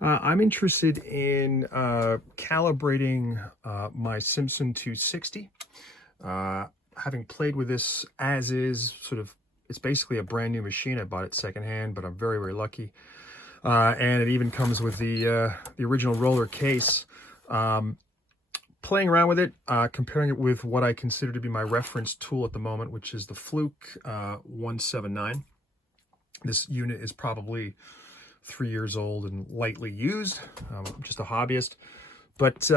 I'm interested in calibrating my Simpson 260. Having played with this as is, it's basically a brand new machine. I bought it secondhand, but I'm very, very lucky. And it even comes with the original roller case. Playing around with it, comparing it with what I consider to be my reference tool at the moment, which is the Fluke 179. This unit is probably 3 years old and lightly used. I'm just a hobbyist, but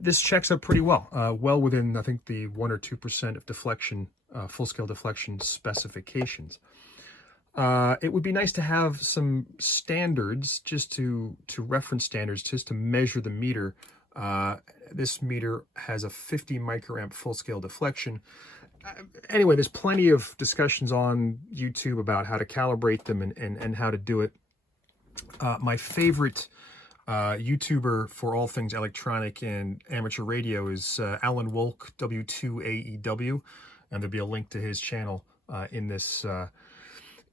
this checks out pretty well. Well within, I think, the 1 or 2% of deflection, full-scale deflection specifications. It would be nice to have some standards, just to reference standards, just to measure the meter. This meter has a 50 microamp full-scale deflection. Anyway, there's plenty of discussions on YouTube about how to calibrate them and how to do it. My favorite YouTuber for all things electronic and amateur radio is Alan Wolke, W2AEW, and there'll be a link to his channel in this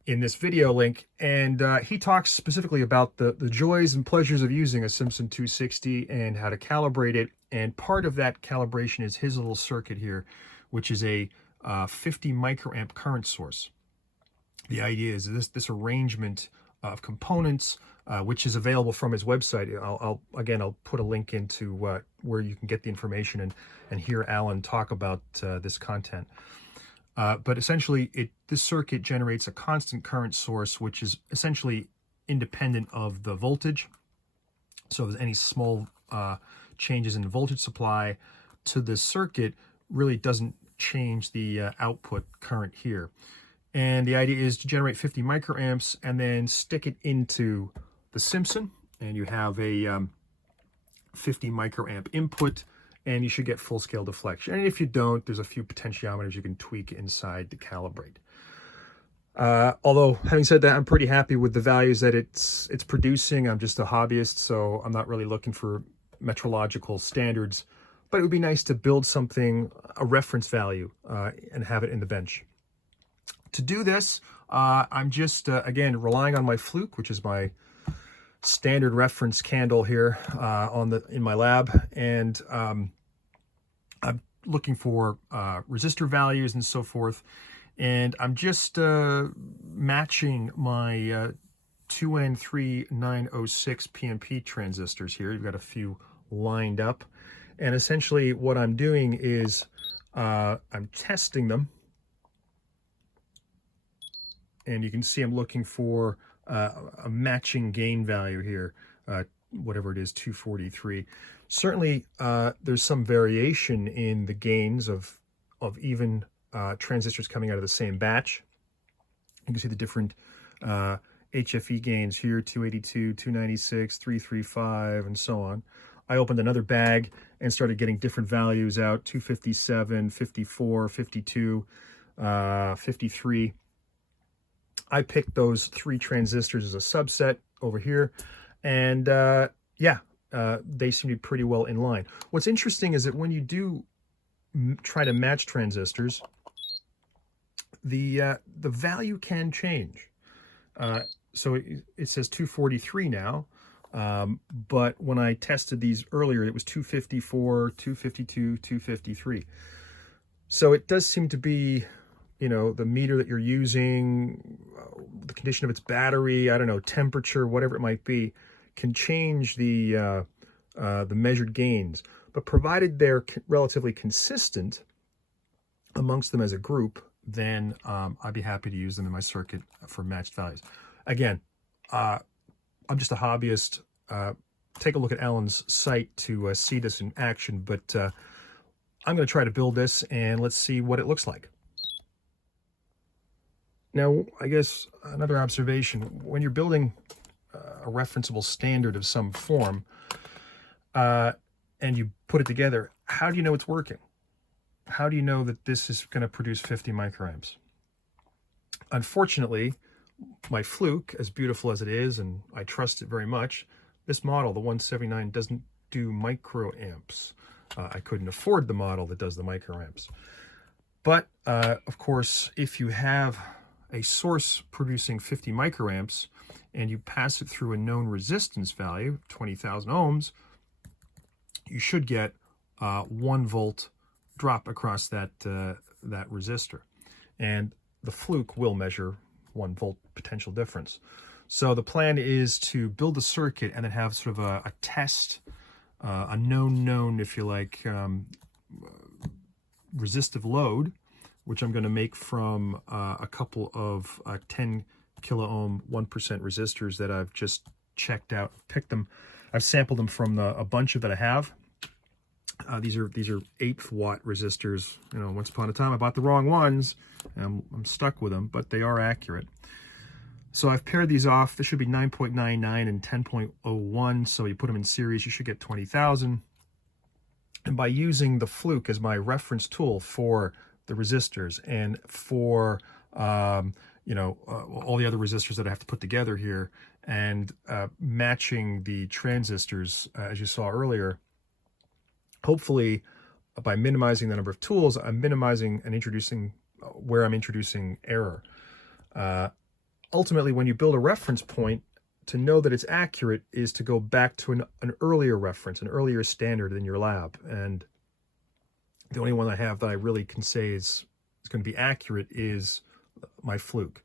video link. And he talks specifically about the joys and pleasures of using a Simpson 260 and how to calibrate it. And part of that calibration is his little circuit here, which is a 50 microamp current source. The idea is this arrangement of components, which is available from his website. I'll put a link into where you can get the information and hear Alan talk about this content. But essentially, this circuit generates a constant current source, which is essentially independent of the voltage. So if there's any small changes in the voltage supply to this circuit really doesn't change the output current here. And the idea is to generate 50 microamps and then stick it into the Simpson, and you have a 50 microamp input, and you should get full-scale deflection. And if you don't, there's a few potentiometers you can tweak inside to calibrate. Although, having said that, I'm pretty happy with the values that it's producing. I'm just a hobbyist, so I'm not really looking for metrological standards. But it would be nice to build something, a reference value, and have it in the bench. To do this, I'm just, again, relying on my Fluke, which is my standard reference candle here in my lab. And I'm looking for resistor values and so forth. And I'm just matching my 2N3906 PNP transistors here. You've got a few lined up. And essentially what I'm doing is I'm testing them. And you can see I'm looking for a matching gain value here, whatever it is, 243. Certainly, there's some variation in the gains of even transistors coming out of the same batch. You can see the different HFE gains here, 282, 296, 335, and so on. I opened another bag and started getting different values out, 257, 54, 52, 53. I picked those 3 transistors as a subset over here, and they seem to be pretty well in line. What's interesting is that when you do try to match transistors, the value can change. So it says 243 now, but when I tested these earlier, it was 254, 252, 253. So it does seem to be, the meter that you're using, the condition of its battery, I don't know, temperature, whatever it might be, can change the measured gains. But provided they're relatively consistent amongst them as a group, then I'd be happy to use them in my circuit for matched values. Again, I'm just a hobbyist. Take a look at Alan's site to see this in action, but I'm going to try to build this, and let's see what it looks like. Now, I guess another observation, when you're building a referenceable standard of some form, and you put it together, how do you know it's working? How do you know that this is going to produce 50 microamps? Unfortunately, my Fluke, as beautiful as it is, and I trust it very much, this model, the 179, doesn't do microamps. I couldn't afford the model that does the microamps. But, of course, if you have a source producing 50 microamps and you pass it through a known resistance value, 20,000 ohms, you should get 1 volt drop across that resistor. And the fluke will measure 1 volt potential difference. So the plan is to build a circuit and then have sort of a test, a known, if you like, resistive load, which I'm going to make from a couple of 10 kilo ohm 1% resistors that I've just checked out, picked them. I've sampled them from a bunch of that I have. These are 8 watt resistors. You know, once upon a time I bought the wrong ones, and I'm stuck with them, but they are accurate. So I've paired these off. This should be 9.99 and 10.01. So you put them in series, you should get 20,000. And by using the fluke as my reference tool for the resistors and for you know, all the other resistors that I have to put together here, and matching the transistors as you saw earlier, hopefully by minimizing the number of tools, I'm minimizing and introducing where I'm introducing error. Ultimately, when you build a reference point, to know that it's accurate is to go back to an earlier reference, an earlier standard in your lab. And the only one I have that I really can say is going to be accurate is my fluke.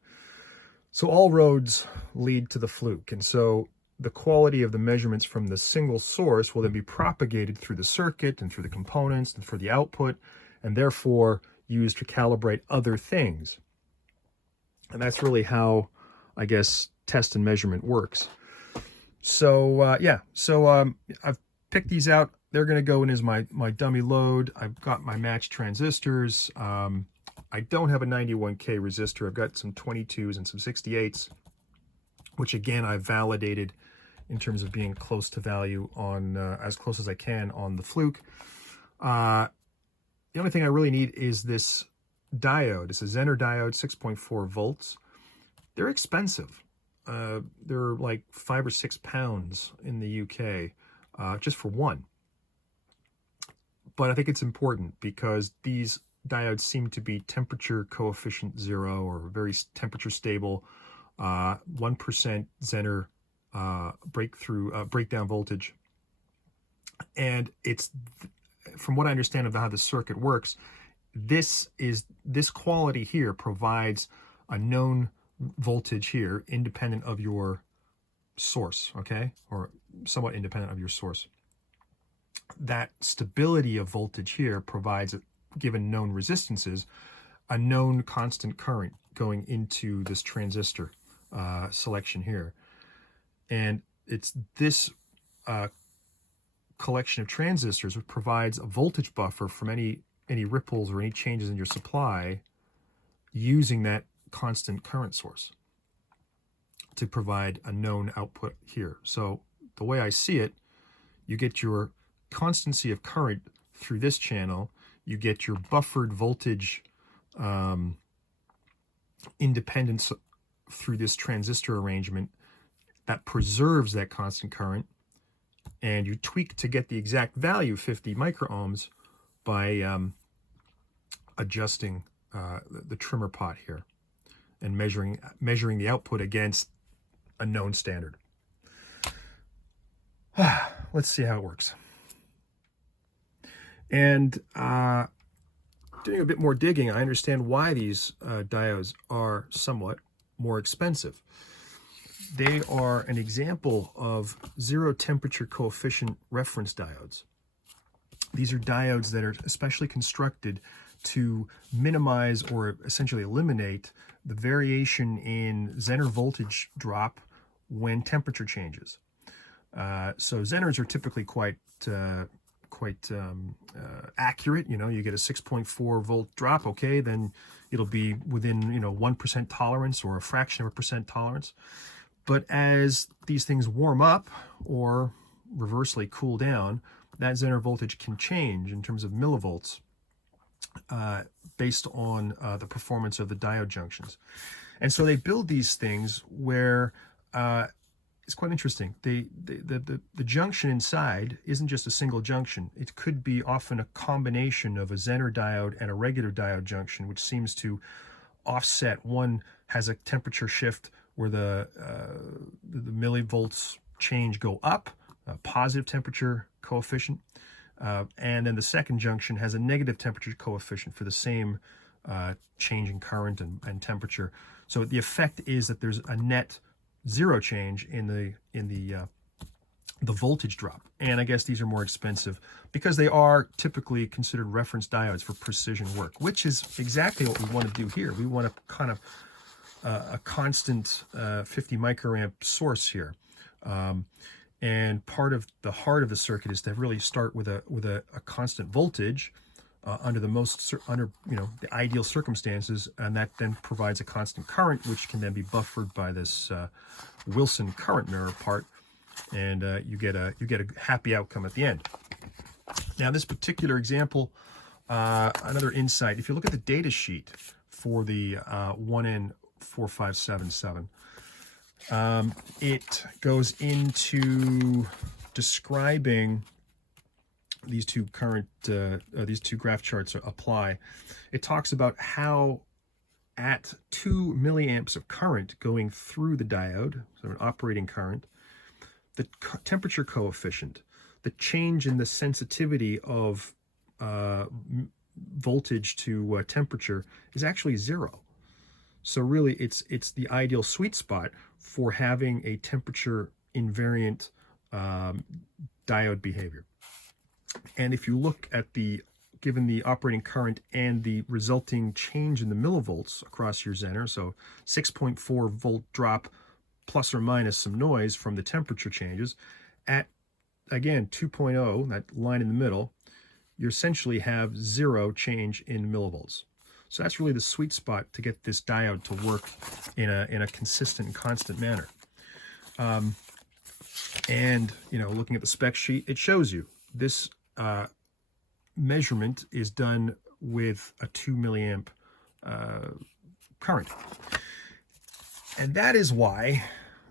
So all roads lead to the fluke. And so the quality of the measurements from the single source will then be propagated through the circuit and through the components and for the output, and therefore used to calibrate other things. And that's really how, I guess, test and measurement works. So yeah, so I've picked these out. They're going to go in as my dummy load. I've got my matched transistors. I don't have a 91K resistor. I've got some 22s and some 68s, which again I've validated in terms of being close to value on as close as I can on the fluke. The only thing I really need is this diode. It's a Zener diode, 6.4 volts. They're expensive. They're like 5 or 6 pounds in the UK just for one. But I think it's important because these diodes seem to be temperature coefficient 0 or very temperature stable, 1% Zener breakdown voltage. And it's, from what I understand of how the circuit works, this quality here provides a known voltage here independent of your source, okay, or somewhat independent of your source. That stability of voltage here provides, given known resistances, a known constant current going into this transistor selection here. And it's this collection of transistors which provides a voltage buffer from any ripples or any changes in your supply using that constant current source to provide a known output here. So the way I see it, you get your constancy of current through this channel, you get your buffered voltage independence through this transistor arrangement that preserves that constant current, and you tweak to get the exact value, 50 microohms, by adjusting the trimmer pot here and measuring the output against a known standard. Let's see how it works. And doing a bit more digging, I understand why these diodes are somewhat more expensive. They are an example of zero temperature coefficient reference diodes. These are diodes that are especially constructed to minimize or essentially eliminate the variation in Zener voltage drop when temperature changes. So Zeners are typically quite accurate. You know, you get a 6.4 volt drop, okay, then it'll be within 1% tolerance or a fraction of a percent tolerance. But as these things warm up or reversely cool down, that Zener voltage can change in terms of millivolts based on the performance of the diode junctions. And so they build these things where it's quite interesting. The junction inside isn't just a single junction. It could be often a combination of a Zener diode and a regular diode junction, which seems to offset one has a temperature shift where the millivolts change go up, a positive temperature coefficient, and then the second junction has a negative temperature coefficient for the same change in current and temperature. So the effect is that there's a net zero change in the voltage drop. And I guess these are more expensive because they are typically considered reference diodes for precision work, which is exactly what we want to do here. We want to kind of a constant 50 microamp source here. And part of the heart of the circuit is to really start with a constant voltage under the ideal circumstances, and that then provides a constant current, which can then be buffered by this Wilson current mirror part, and you get a happy outcome at the end. Now, this particular example, another insight. If you look at the data sheet for the 1N4577. It goes into describing these two graph charts apply. It talks about how at 2 milliamps of current going through the diode, so an operating current, the temperature coefficient, the change in the sensitivity of voltage to temperature is actually 0. So really, it's the ideal sweet spot for having a temperature invariant diode behavior. And if you look at given the operating current and the resulting change in the millivolts across your Zener, so 6.4 volt drop plus or minus some noise from the temperature changes, at, again, 2.0, that line in the middle, you essentially have 0 change in millivolts. So that's really the sweet spot to get this diode to work in a consistent and constant manner. And, looking at the spec sheet, it shows you this measurement is done with a 2 milliamp current. And that is why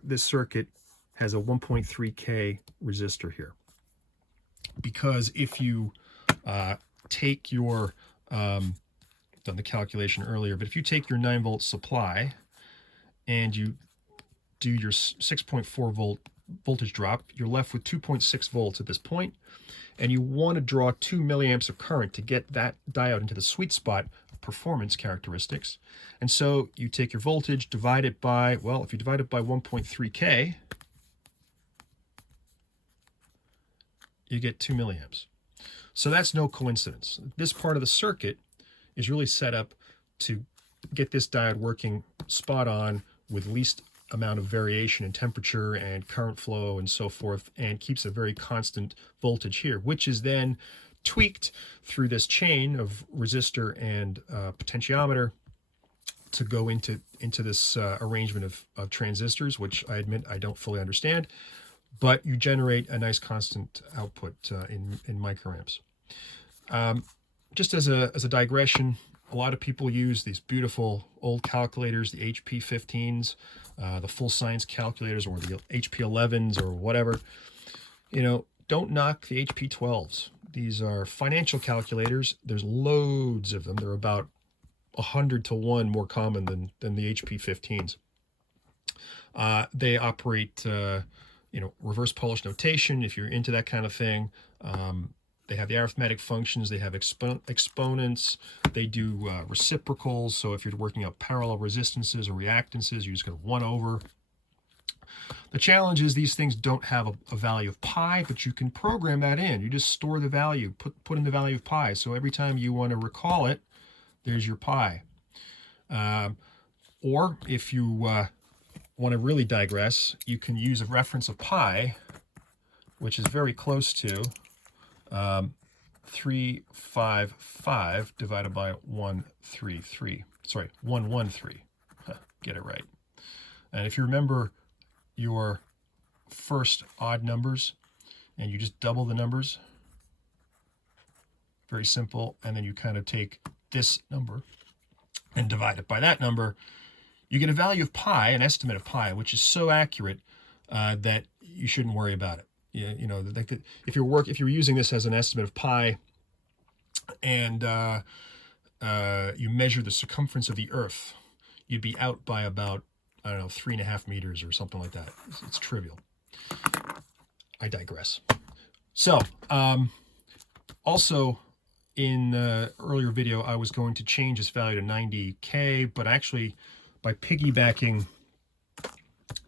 this circuit has a 1.3K resistor here. Because if you take your done the calculation earlier, but if you take your 9 volt supply and you do your 6.4 volt voltage drop, you're left with 2.6 volts at this point, and you want to draw 2 milliamps of current to get that diode into the sweet spot of performance characteristics. And so you take your voltage, divide it by, well, if you divide it by 1.3K, you get 2 milliamps. So that's no coincidence. This part of the circuit is really set up to get this diode working spot on with least amount of variation in temperature and current flow and so forth, and keeps a very constant voltage here, which is then tweaked through this chain of resistor and potentiometer to go into this arrangement of transistors, which I admit I don't fully understand, but you generate a nice constant output in microamps. Just as a digression, a lot of people use these beautiful old calculators, the HP 15s, the full science calculators, or the HP 11s, or whatever. Don't knock the HP 12s. These are financial calculators. There's loads of them. They're about 100 to 1 more common than the HP 15s. They operate, reverse Polish notation, if you're into that kind of thing. They have the arithmetic functions, they have exponents, they do reciprocals, so if you're working out parallel resistances or reactances, you're just going to 1 over. The challenge is these things don't have a value of pi, but you can program that in. You just store the value, put in the value of pi, so every time you want to recall it, there's your pi. Or if you want to really digress, you can use a reference of pi, which is very close to 355 divided by 133. Sorry, 113. Get it right. And if you remember your first odd numbers and you just double the numbers, very simple, and then you kind of take this number and divide it by that number, you get a value of pi, an estimate of pi, which is so accurate that you shouldn't worry about it. If you're using this as an estimate of pi, and you measure the circumference of the Earth, you'd be out by about, I don't know, 3.5 meters or something like that. It's trivial. I digress. So, also in the earlier video, I was going to change this value to 90K, but actually by piggybacking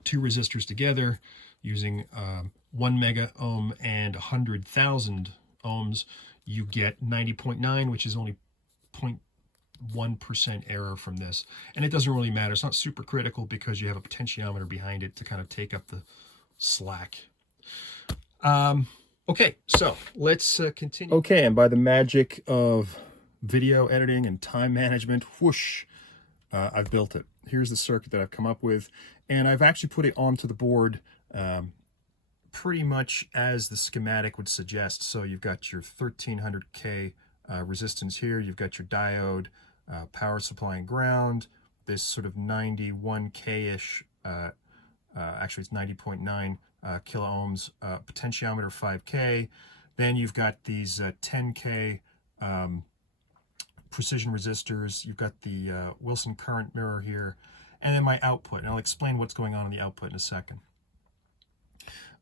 two resistors together using 1 mega ohm and 100,000 ohms, you get 90.9, which is only 0.1% error from this. And it doesn't really matter. It's not super critical because you have a potentiometer behind it to kind of take up the slack. Okay, so let's continue. Okay, and by the magic of video editing and time management, whoosh, I've built it. Here's the circuit that I've come up with, and I've actually put it onto the board pretty much as the schematic would suggest. So you've got your 1300K resistance here, you've got your diode, power supply and ground, this sort of 91K-ish, actually it's 90.9 kilo ohms, potentiometer 5K. Then you've got these 10K precision resistors. You've got the Wilson current mirror here, and then my output. And I'll explain what's going on in the output in a second.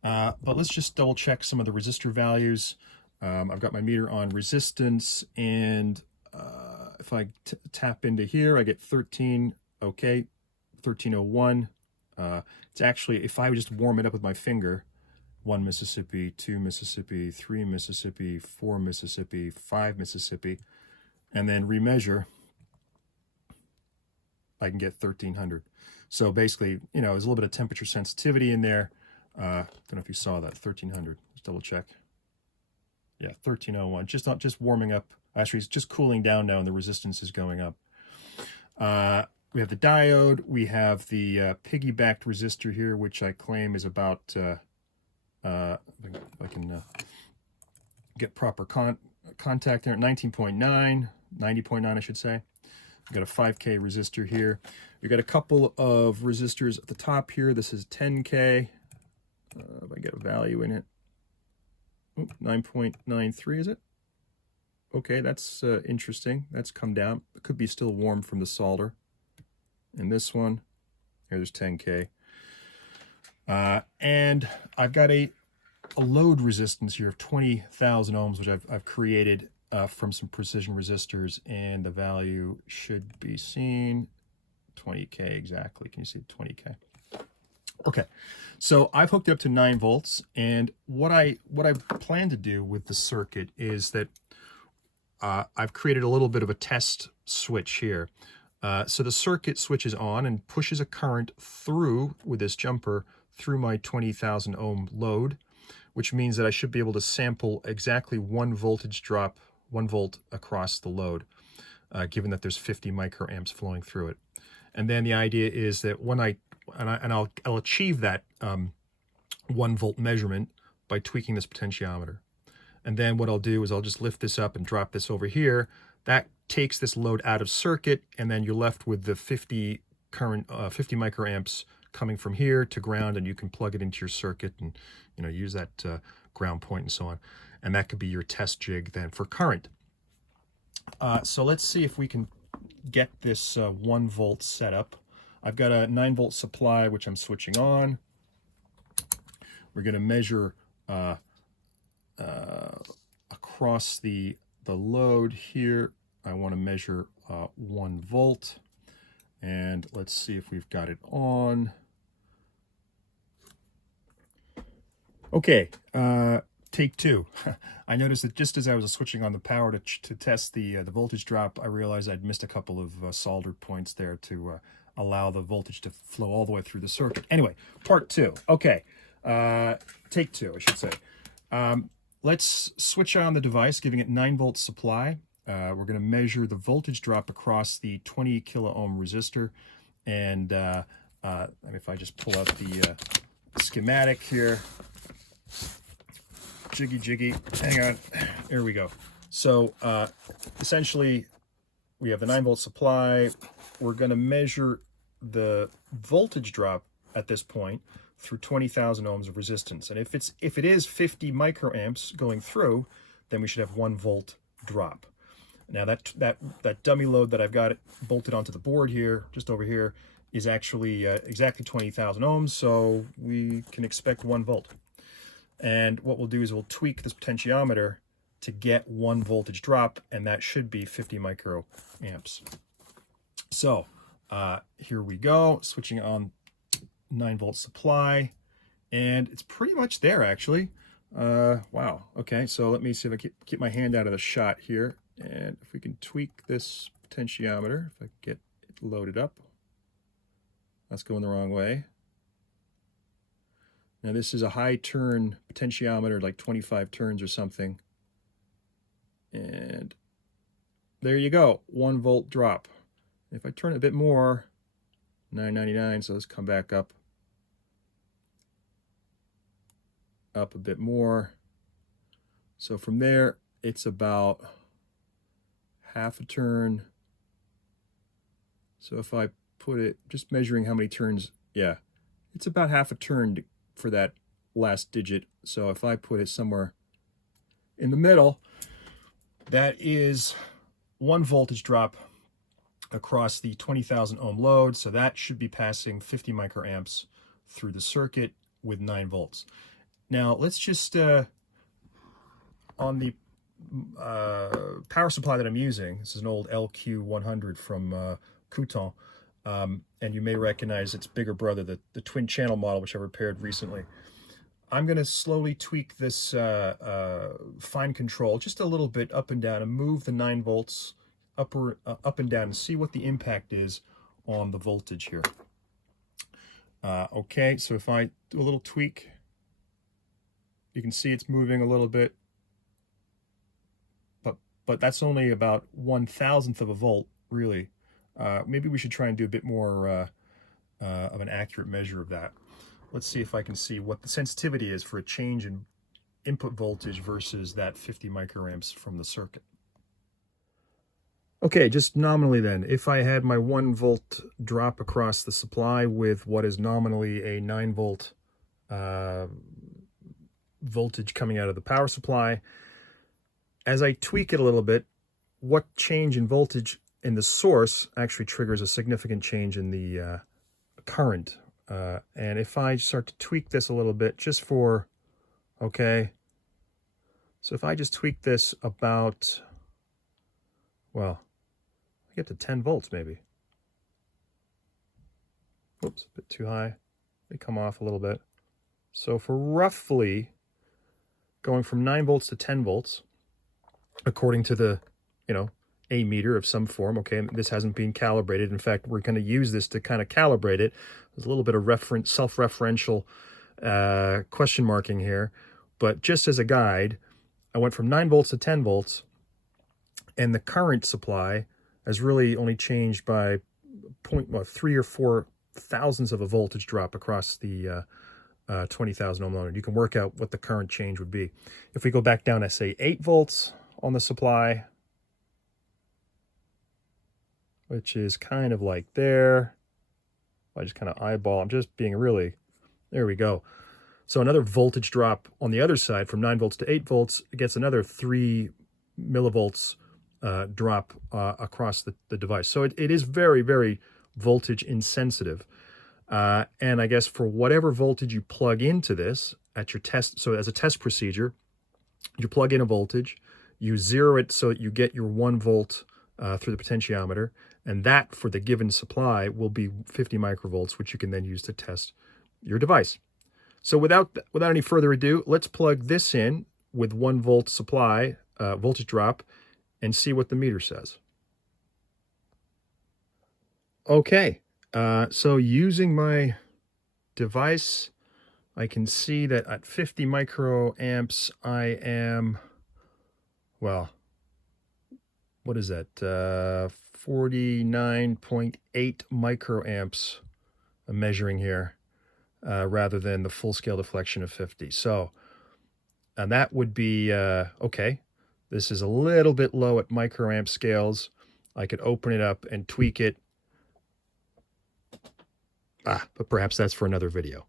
But let's just double check some of the resistor values. I've got my meter on resistance, and if I tap into here, I get 13, okay, 1301. It's actually, if I would just warm it up with my finger, 1 Mississippi, 2 Mississippi, 3 Mississippi, 4 Mississippi, 5 Mississippi, and then remeasure, I can get 1300. So basically, you know, there's a little bit of temperature sensitivity in there. Don't know if you saw that, 1300. Let's double check. Yeah, 1301. Just warming up. Actually, it's just cooling down now, and the resistance is going up. We have the diode. We have the piggybacked resistor here, which I claim is about, if I can get proper contact there, 19.9, 90.9, I should say. We've got a 5K resistor here. We've got a couple of resistors at the top here. This is 10K. If I get a value in it. 9.93, is it? Okay, that's interesting. That's come down. It could be still warm from the solder. And this one, here, there's 10K. And I've got a load resistance here of 20,000 ohms, which I've created from some precision resistors, and the value should be seen, 20K exactly. Can you see the 20K? Okay, so I've hooked it up to 9 volts, and what I plan to do with the circuit is that I've created a little bit of a test switch here. So the circuit switches on and pushes a current through with this jumper through my 20,000 ohm load, which means that I should be able to sample exactly 1 voltage drop, 1 volt across the load, given that there's 50 microamps flowing through it. And then the idea is that when I'll achieve that 1 volt measurement by tweaking this potentiometer. And then what I'll do is I'll just lift this up and drop this over here. That takes this load out of circuit, and then you're left with the 50 microamps coming from here to ground, and you can plug it into your circuit and, you know, use that ground point and so on. And that could be your test jig then for current. So let's see if we can get this 1 volt set up. I've got a 9 volt supply, which I'm switching on. We're going to measure across the load here. I want to measure 1 volt, and let's see if we've got it on. Okay, take 2. I noticed that just as I was switching on the power to test the voltage drop, I realized I'd missed a couple of solder points there to allow the voltage to flow all the way through the circuit. Anyway, part 2. Okay, take 2, I should say. Let's switch on the device, giving it 9 volt supply. We're going to measure the voltage drop across the 20 kilo ohm resistor. And if I just pull out the schematic here, jiggy, hang on, here we go. So essentially, we have the 9 volt supply. We're going to measure the voltage drop at this point through 20,000 ohms of resistance. And if it is 50 microamps going through, then we should have 1 volt drop. Now that dummy load that I've got it bolted onto the board here, just over here, is actually exactly 20,000 ohms, so we can expect 1 volt. And what we'll do is we'll tweak this potentiometer to get 1 voltage drop, and that should be 50 microamps. So here we go, switching on 9-volt supply, and it's pretty much there actually. Wow. Okay, so let me see if I keep my hand out of the shot here, and if we can tweak this potentiometer, if I get it loaded up. That's going the wrong way. Now this is a high turn potentiometer, like 25 turns or something. And there you go, 1 volt drop. If I turn it a bit more, 999, so let's come back up a bit more. So from there, it's about half a turn. So if I put it, just measuring how many turns, yeah, it's about half a turn for that last digit. So if I put it somewhere in the middle, that is 1 voltage drop across the 20,000 ohm load. So that should be passing 50 microamps through the circuit with 9 volts. Now let's just, on the power supply that I'm using, this is an old LQ100 from Couton, and you may recognize its bigger brother, the twin channel model, which I repaired recently. I'm going to slowly tweak this fine control just a little bit up and down and move the 9 volts up and down and see what the impact is on the voltage here. Okay, so if I do a little tweak, you can see it's moving a little bit, but that's only about 1/1000th of a volt, really. Maybe we should try and do a bit more of an accurate measure of that. Let's see if I can see what the sensitivity is for a change in input voltage versus that 50 microamps from the circuit. Okay, just nominally then, if I had my 1 volt drop across the supply with what is nominally a 9 volt voltage coming out of the power supply, as I tweak it a little bit, what change in voltage in the source actually triggers a significant change in the current. And if I start to tweak this a little bit just for, okay, so if I just tweak this about, well, I get to 10 volts maybe. Oops, a bit too high. They come off a little bit. So for roughly going from 9 volts to 10 volts, according to the, a meter of some form, okay, this hasn't been calibrated. In fact, we're going to use this to kind of calibrate it. There's a little bit of self-referential question marking here, but just as a guide, I went from 9 volts to 10 volts, and the current supply has really only changed by 3 or 4 thousandths of a voltage drop across the 20,000 ohm load. You can work out what the current change would be. If we go back down to, say, 8 volts on the supply, which is kind of like there. I just kind of eyeball, I'm just being really, there we go. So another voltage drop on the other side from 9 volts to 8 volts, it gets another 3 millivolts drop across the device. So it is very, very voltage insensitive. And I guess for whatever voltage you plug into this at your test, so as a test procedure, you plug in a voltage, you zero it so that you get your 1 volt through the potentiometer, and that for the given supply will be 50 microvolts, which you can then use to test your device. So without any further ado, let's plug this in with 1 volt supply, voltage drop, and see what the meter says. Okay, so using my device, I can see that at 50 microamps, I am, well, what is that? 49.8 microamps I'm measuring here, rather than the full scale deflection of 50. So, and that would be, okay, this is a little bit low at microamp scales. I could open it up and tweak it. But perhaps that's for another video.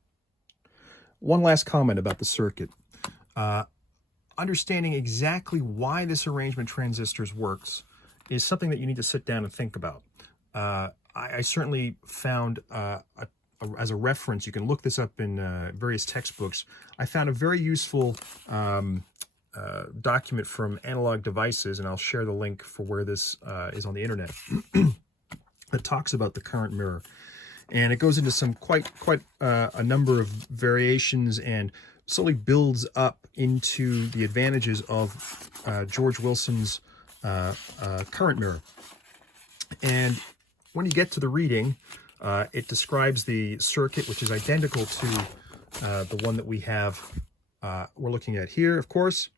One last comment about the circuit. Understanding exactly why this arrangement transistors works is something that you need to sit down and think about. I certainly found, as a reference, you can look this up in various textbooks, I found a very useful document from Analog Devices, and I'll share the link for where this is on the internet, that talks about the current mirror. And it goes into some quite a number of variations and slowly builds up into the advantages of George Wilson's current mirror. And when you get to the reading, it describes the circuit, which is identical to the one that we have, we're looking at here, of course,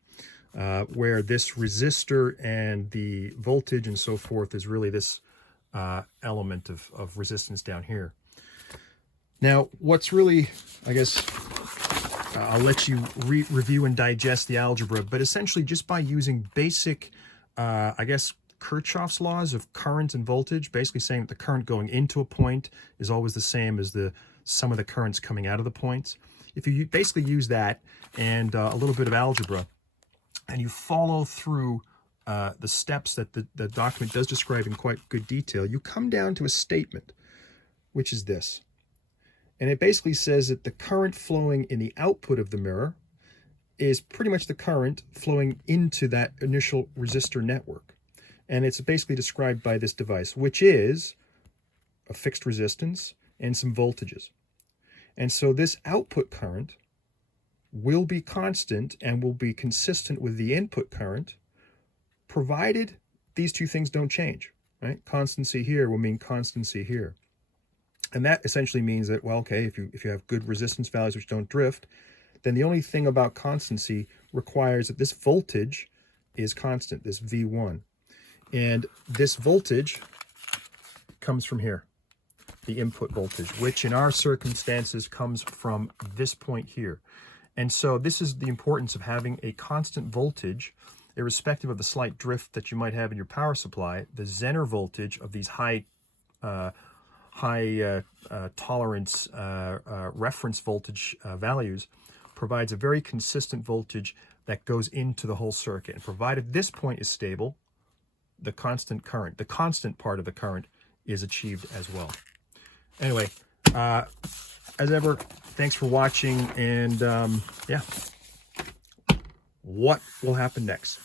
where this resistor and the voltage and so forth is really this element of resistance down here. Now, what's really, I guess, I'll let you review and digest the algebra, but essentially just by using basic, I guess, Kirchhoff's laws of current and voltage, basically saying that the current going into a point is always the same as the sum of the currents coming out of the points. If you basically use that and a little bit of algebra, and you follow through the steps that the document does describe in quite good detail, you come down to a statement, which is this. And it basically says that the current flowing in the output of the mirror is pretty much the current flowing into that initial resistor network. And it's basically described by this device, which is a fixed resistance and some voltages. And so this output current will be constant and will be consistent with the input current, provided these two things don't change, right? Constancy here will mean constancy here. And that essentially means that, well, okay, if you have good resistance values which don't drift, then the only thing about constancy requires that this voltage is constant, this V1. And this voltage comes from here, the input voltage, which in our circumstances comes from this point here. And so this is the importance of having a constant voltage, irrespective of the slight drift that you might have in your power supply. The Zener voltage of these high tolerance reference voltage values provides a very consistent voltage that goes into the whole circuit. And provided this point is stable, the constant current, the constant part of the current, is achieved as well. Anyway, as ever, thanks for watching, and yeah, what will happen next?